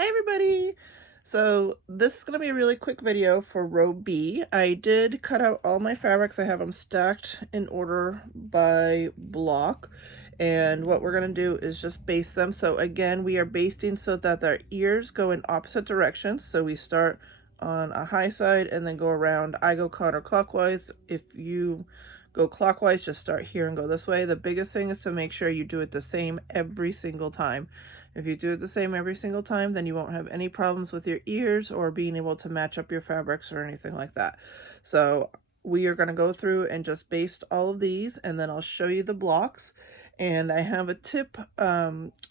Hi everybody! So this is going to be a really quick video for row B. I did cut out all my fabrics. I have them stacked in order by block. And what we're going to do is just baste them. So again, we are basting so that their ears go in opposite directions. So we start on a high side and then go around. I go counterclockwise. If you go clockwise, just start here and go this way. The biggest thing is to make sure you do it the same every single time. If you do it the same every single time, then you won't have any problems with your ears or being able to match up your fabrics or anything like that. So we are going to go through and just baste all of these, and then I'll show you the blocks. And I have a tip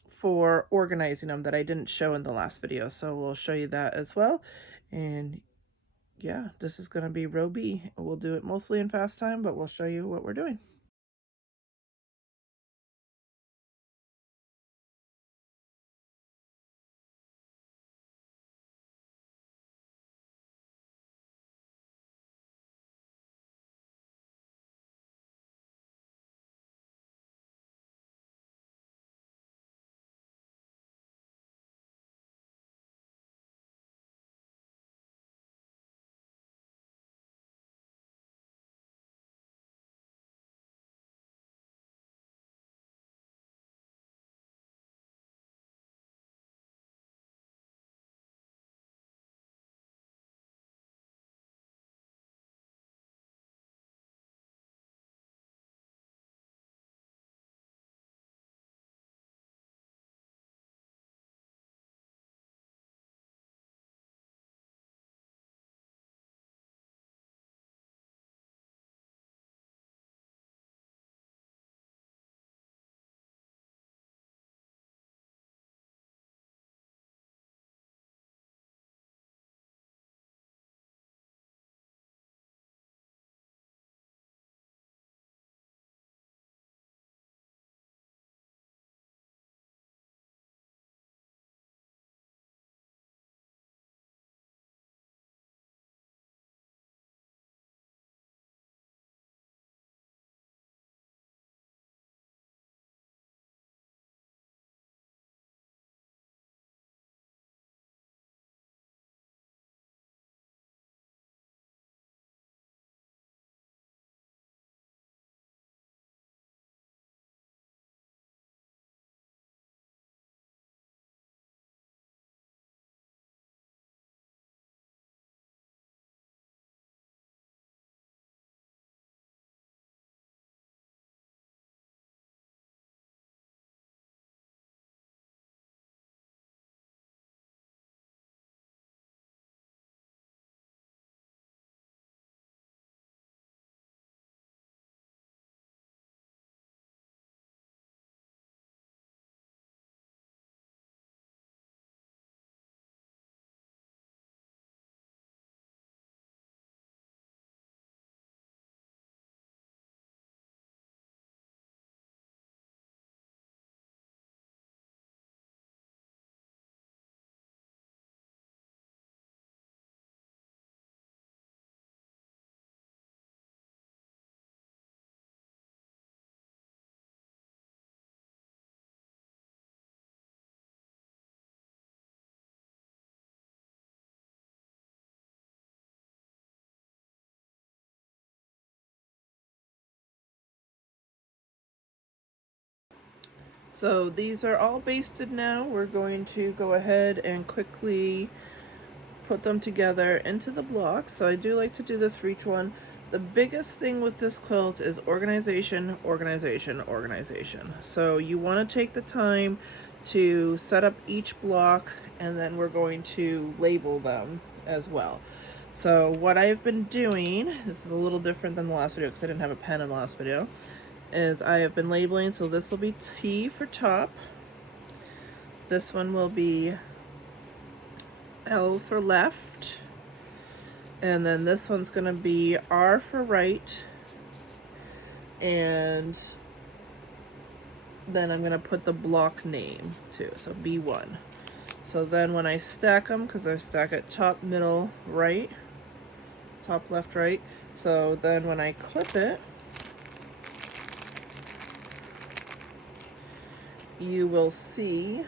for organizing them that I didn't show in the last video, so we'll show you that as well. And yeah, this is going to be row B. We'll do it mostly in fast time, but we'll show you what we're doing. So these are all basted now. We're going to go ahead and quickly put them together into the blocks. So I do like to do this for each one. The biggest thing with this quilt is organization, organization, organization. So you want to take the time to set up each block, and then we're going to label them as well. So what I've been doing, this is a little different than the last video because I didn't have a pen in the last video, is I have been labeling. So this will be T for top. This one will be L for left. And then this one's going to be R for right. And then I'm going to put the block name too. So B1. So then when I stack them, because I stack it top, middle, right, top, left, right. So then when I clip it, you will see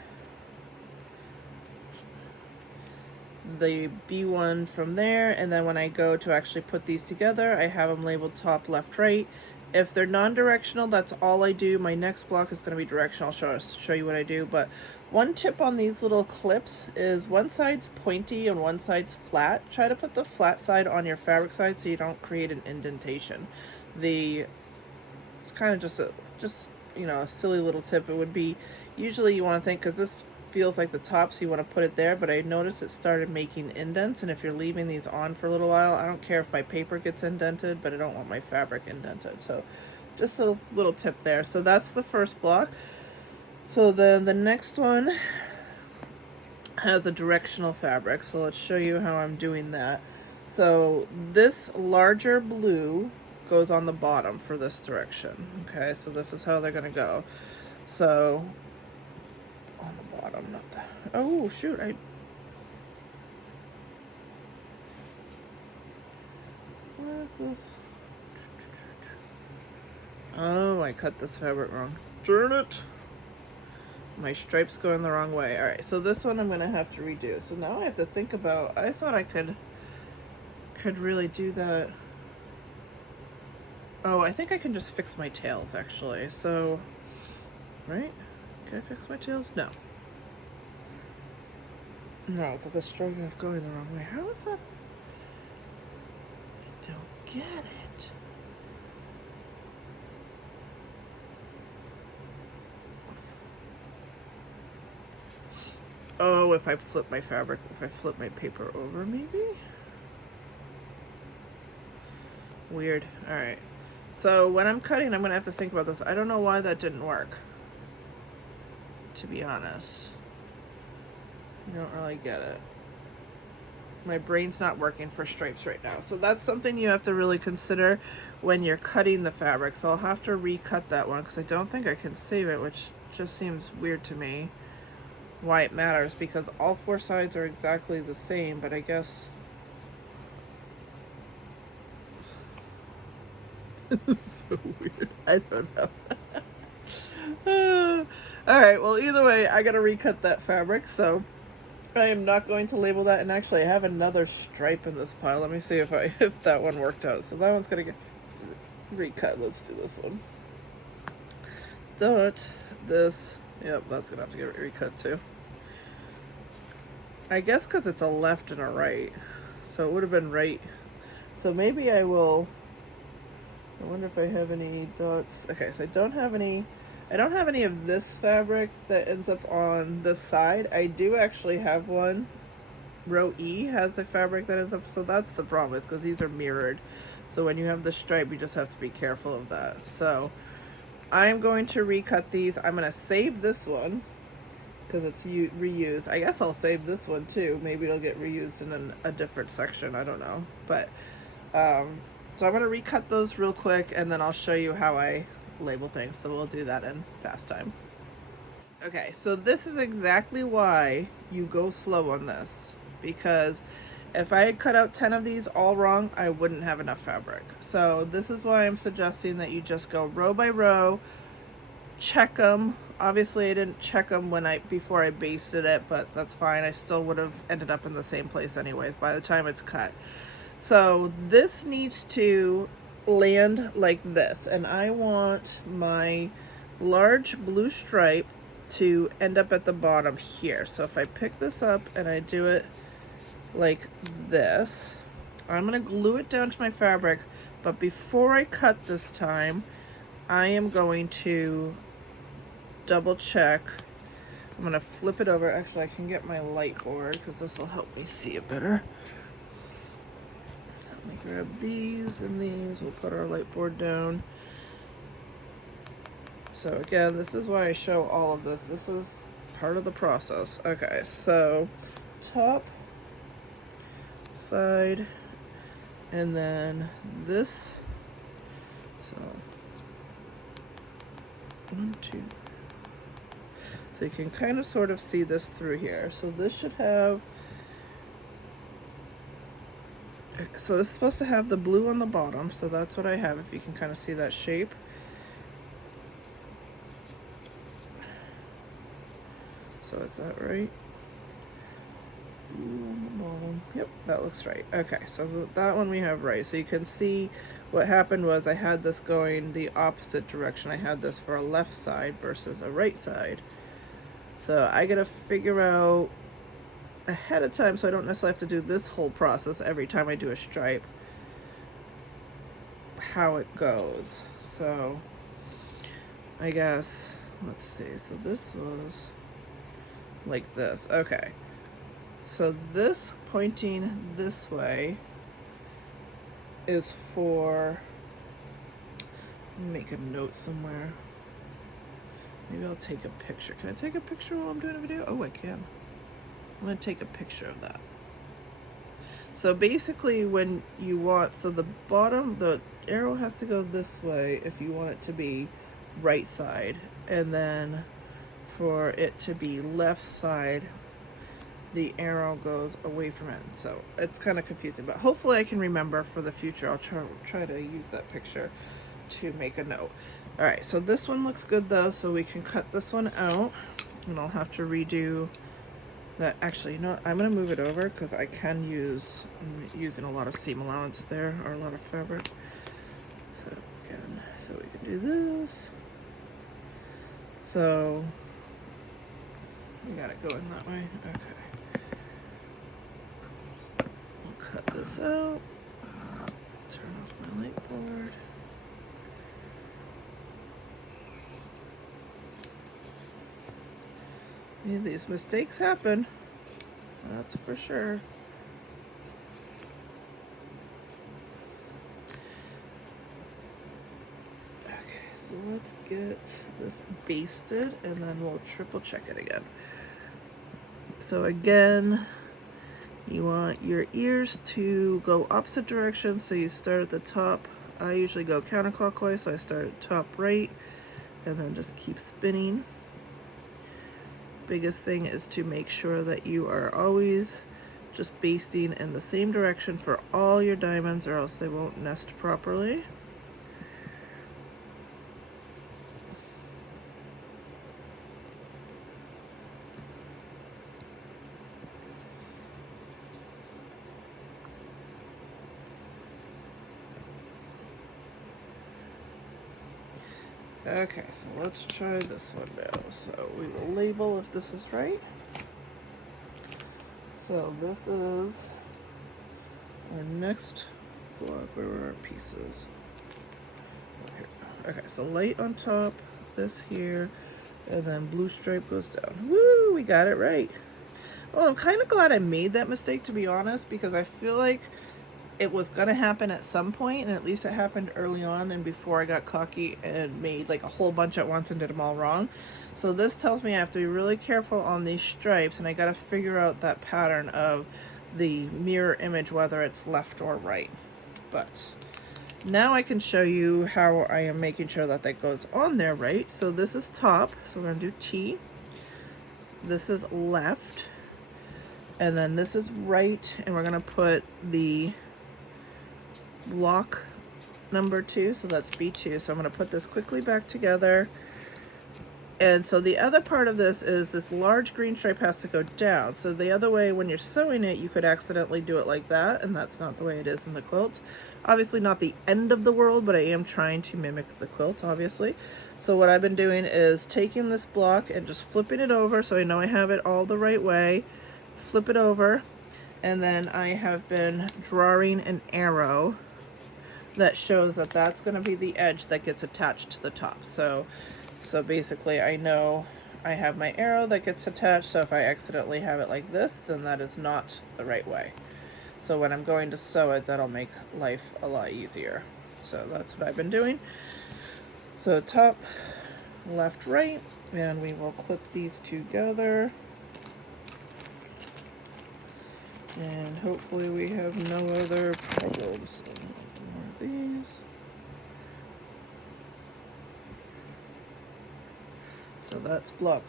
the B1 from there, and then when I go to actually put these together, I have them labeled top, left, right. If they're non-directional, that's all I do. My next block is going to be directional. I'll show you what I do. But one tip on these little clips is one side's pointy and one side's flat. Try to put the flat side on your fabric side so you don't create an indentation. It's kind of just you know, a silly little tip. It would be, usually you want to think, because this feels like the top, so you want to put it there, but I noticed it started making indents, and if you're leaving these on for a little while, I don't care if my paper gets indented, but I don't want my fabric indented. So just a little tip there. So that's the first block. So then the next one has a directional fabric, so let's show you how I'm doing that. So this larger blue goes on the bottom for this direction. Okay, so this is how they're gonna go. So on the bottom, not that. Oh shoot, where is this? Oh, I cut this fabric wrong. Darn it. My stripe's going the wrong way. Alright, so this one I'm gonna have to redo. So now I have to think about, I thought I could really do that. Oh, I think I can just fix my tails actually. So, right? Can I fix my tails? No. No, because the stroke is going the wrong way. How is that? I don't get it. Oh, if I flip my fabric, if I flip my paper over, maybe? Weird. Alright. So when I'm cutting, I'm going to have to think about this. I don't know why that didn't work, to be honest. I don't really get it. My brain's not working for stripes right now. So that's something you have to really consider when you're cutting the fabric. So I'll have to recut that one because I don't think I can save it, which just seems weird to me. Why it matters, because all four sides are exactly the same, but I guess it's so weird. I don't know. All right, well, either way, I gotta recut that fabric, so I am not going to label that. And actually I have another stripe in this pile. Let me see if that one worked out. So that one's gonna get recut. Let's do this one. This, yep, that's gonna have to get recut too. I guess because it's a left and a right, so it would have been right. So maybe I will. I wonder if I have any dots. Okay, so I don't have any of this fabric that ends up on this side. I do actually have one. Row E has a fabric that ends up, so that's the problem, is because these are mirrored. So when you have the stripe, you just have to be careful of that. So I'm going to recut these. I'm going to save this one because it's reused. I guess I'll save this one too. Maybe it'll get reused in a different section. I don't know. But so I'm going to recut those real quick, and then I'll show you how I label things. So we'll do that in fast time. Okay, so this is exactly why you go slow on this, because if I had cut out 10 of these all wrong, I wouldn't have enough fabric. So this is why I'm suggesting that you just go row by row, check them. Obviously I didn't check them before I basted it, but that's fine. I still would have ended up in the same place anyways by the time it's cut. So this needs to land like this, and I want my large blue stripe to end up at the bottom here. So if I pick this up and I do it like this, I'm going to glue it down to my fabric, but before I cut this time, I am going to double check. I'm going to flip it over. Actually, I can get my light board because this will help me see it better. Let me grab these and these. We'll put our light board down. So again, this is why I show all of this. This is part of the process. Okay, so top, side, and then this. So 1, 2. So you can kind of sort of see this through here. So this should have, so this is supposed to have the blue on the bottom. So that's what I have, if you can kind of see that shape. So is that right? Blue on the bottom. that looks right. Okay, so that one we have right. So you can see what happened was I had this going the opposite direction. I had this for a left side versus a right side. So I gotta figure out ahead of time so I don't necessarily have to do this whole process every time I do a stripe, how it goes. So I guess, let's see, so this was like this. Okay, so this pointing this way is for, let me make a note somewhere. Maybe I'll take a picture. Can I take a picture while I'm doing a video? Oh, I can. I'm gonna take a picture of that. So basically when you want, so the bottom, the arrow has to go this way if you want it to be right side, and then for it to be left side, the arrow goes away from it. So it's kind of confusing, but hopefully I can remember for the future. I'll try to use that picture to make a note. All right, so this one looks good though, so we can cut this one out, and I'll have to redo that. Actually, you know what? I'm gonna move it over because I'm using a lot of seam allowance there, or a lot of fabric. So we can do this. So we got it going that way. Okay. We'll cut this out. Turn off my light board. Yeah, these mistakes happen. That's for sure. Okay, so let's get this basted and then we'll triple check it again. So again, you want your ears to go opposite direction, so you start at the top. I usually go counterclockwise, so I start at top right and then just keep spinning. Biggest thing is to make sure that you are always just basting in the same direction for all your diamonds, or else they won't nest properly. Okay, so let's try this one now. So we will label if this is right. So this is our next block. Where were our pieces? Here. Okay, so light on top, this here, and then blue stripe goes down. Woo, we got it right. Well, I'm kind of glad I made that mistake, to be honest, because I feel like it was gonna happen at some point, and at least it happened early on and before I got cocky and made like a whole bunch at once and did them all wrong. So this tells me I have to be really careful on these stripes, and I gotta figure out that pattern of the mirror image, whether it's left or right. But now I can show you how I am making sure that that goes on there right. So this is top, so we're gonna do T. This is left, and then this is right, and we're gonna put the block number 2, so that's B2. So I'm going to put this quickly back together. And so the other part of this is this large green stripe has to go down. So the other way, when you're sewing it, you could accidentally do it like that, and that's not the way it is in the quilt. Obviously not the end of the world, but I am trying to mimic the quilt, obviously. So what I've been doing is taking this block and just flipping it over so I know I have it all the right way. Flip it over, and then I have been drawing an arrow that shows that that's going to be the edge that gets attached to the top. So basically I know I have my arrow that gets attached, so if I accidentally have it like this, then that is not the right way. So when I'm going to sew it, that'll make life a lot easier. So that's what I've been doing. So top, left, right, and we will clip these together. And hopefully we have no other problems. These. So that's block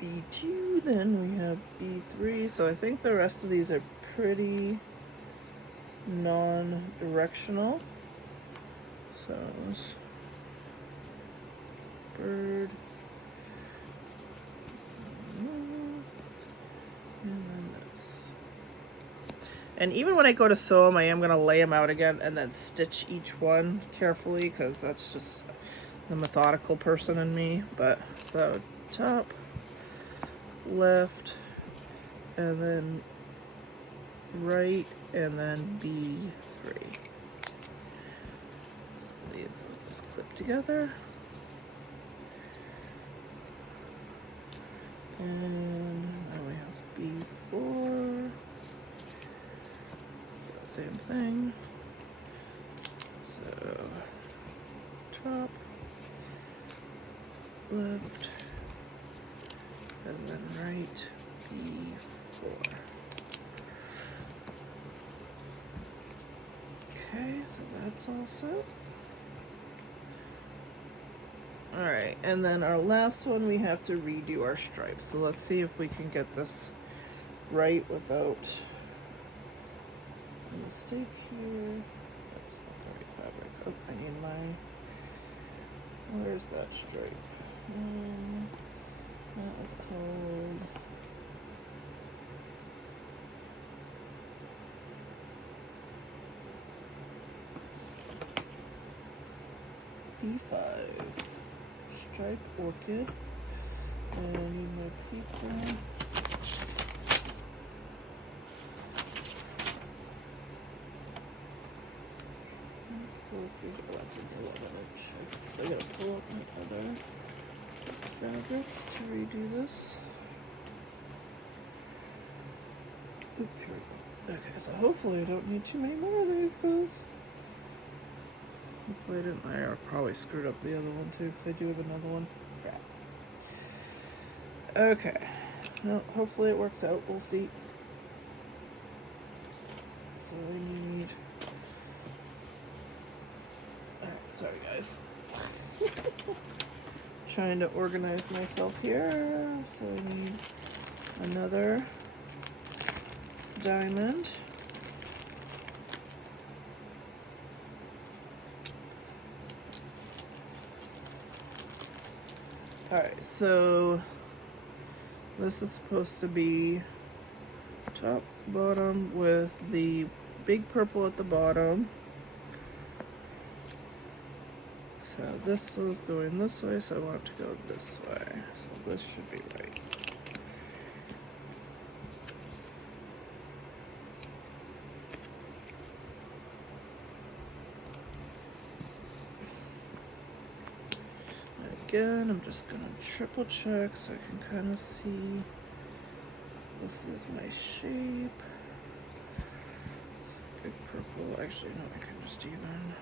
B2, then we have B3. So I think the rest of these are pretty non-directional. So bird, and then this. And even when I go to sew them, I am going to lay them out again and then stitch each one carefully, because that's just the methodical person in me. But so top, left, and then right, and then B3. So these will just clip together. And now we have B4. So same thing. So top, left, and then right, B4. Okay, so that's all set. Alright, and then our last one, we have to redo our stripes. So let's see if we can get this right without a mistake here. That's not the right fabric. Oh, I need my... Where's that stripe? That is called... B5. Stripe orchid. And I need my paper. Oh, that's an 11 inch. So I gotta pull up my other fabrics to redo this. Oop, here we go. Okay, so hopefully I don't need too many more of these, guys. Hopefully I didn't. I probably screwed up the other one too, because I do have another one. Crap. Okay. Well, hopefully it works out. We'll see. So I need... Alright, sorry guys. Trying to organize myself here. So I need another diamond. Alright, so this is supposed to be top, bottom with the big purple at the bottom. So this was going this way, so I want it to go this way. So this should be right. Again, I'm just gonna triple check so I can kind of see. This is my shape. Big purple. Actually, no, I can just even.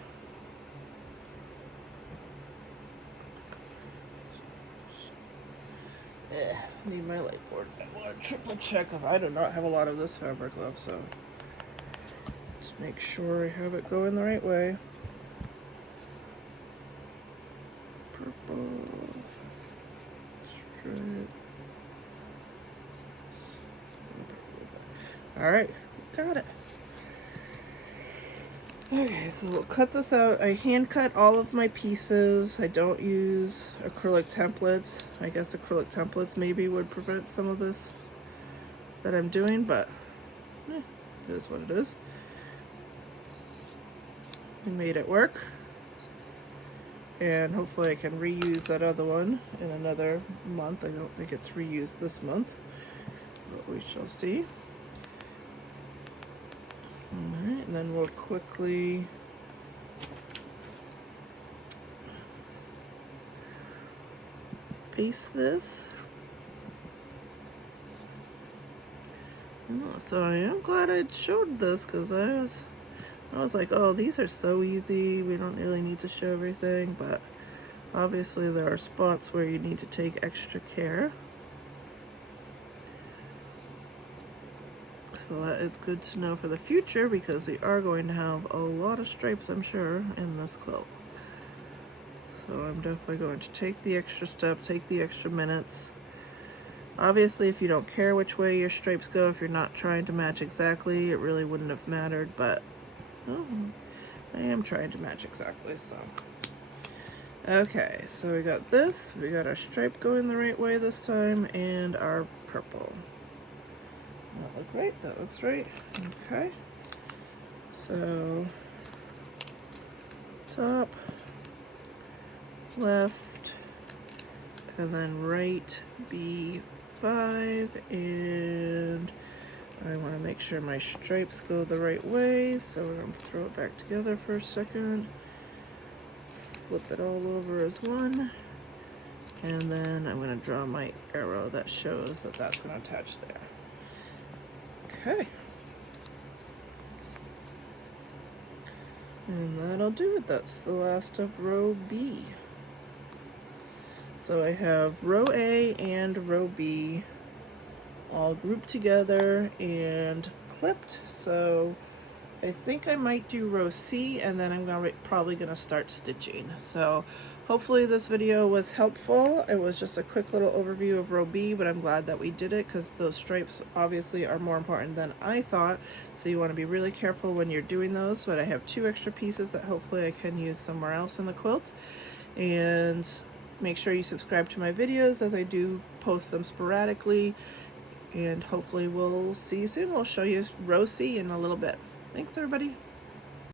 Need my light board. I want to triple check because I do not have a lot of this fabric left, so let's make sure I have it going the right way. Purple stripe. Alright, got it. Okay, so we'll cut this out. I hand cut all of my pieces. I don't use acrylic templates. I guess acrylic templates maybe would prevent some of this that I'm doing, but it is what it is. I made it work. And hopefully I can reuse that other one in another month. I don't think it's reused this month, but we shall see. Alright, and then we'll quickly paste this. Oh, so I am glad I showed this, because I was like, oh, these are so easy, we don't really need to show everything, but obviously there are spots where you need to take extra care. So that is good to know for the future, because we are going to have a lot of stripes, I'm sure, in this quilt. So I'm definitely going to take the extra step, take the extra minutes. Obviously, if you don't care which way your stripes go, if you're not trying to match exactly, it really wouldn't have mattered, but oh, I am trying to match exactly, so. Okay, so we got this, we got our stripe going the right way this time, and our purple. That looks right, that looks right. Okay. So top, left, and then right B5, and I want to make sure my stripes go the right way, so we're going to throw it back together for a second, flip it all over as one, and then I'm going to draw my arrow that shows that that's going to attach there. Okay. And that'll do it. That's the last of row B. So I have row A and row B all grouped together and clipped. So I think I might do row C, and then I'm probably gonna start stitching. So hopefully this video was helpful. It was just a quick little overview of row B, but I'm glad that we did it because those stripes obviously are more important than I thought. So you want to be really careful when you're doing those. But I have 2 extra pieces that hopefully I can use somewhere else in the quilt. And make sure you subscribe to my videos, as I do post them sporadically. And hopefully we'll see you soon. We'll show you row C in a little bit. Thanks, everybody.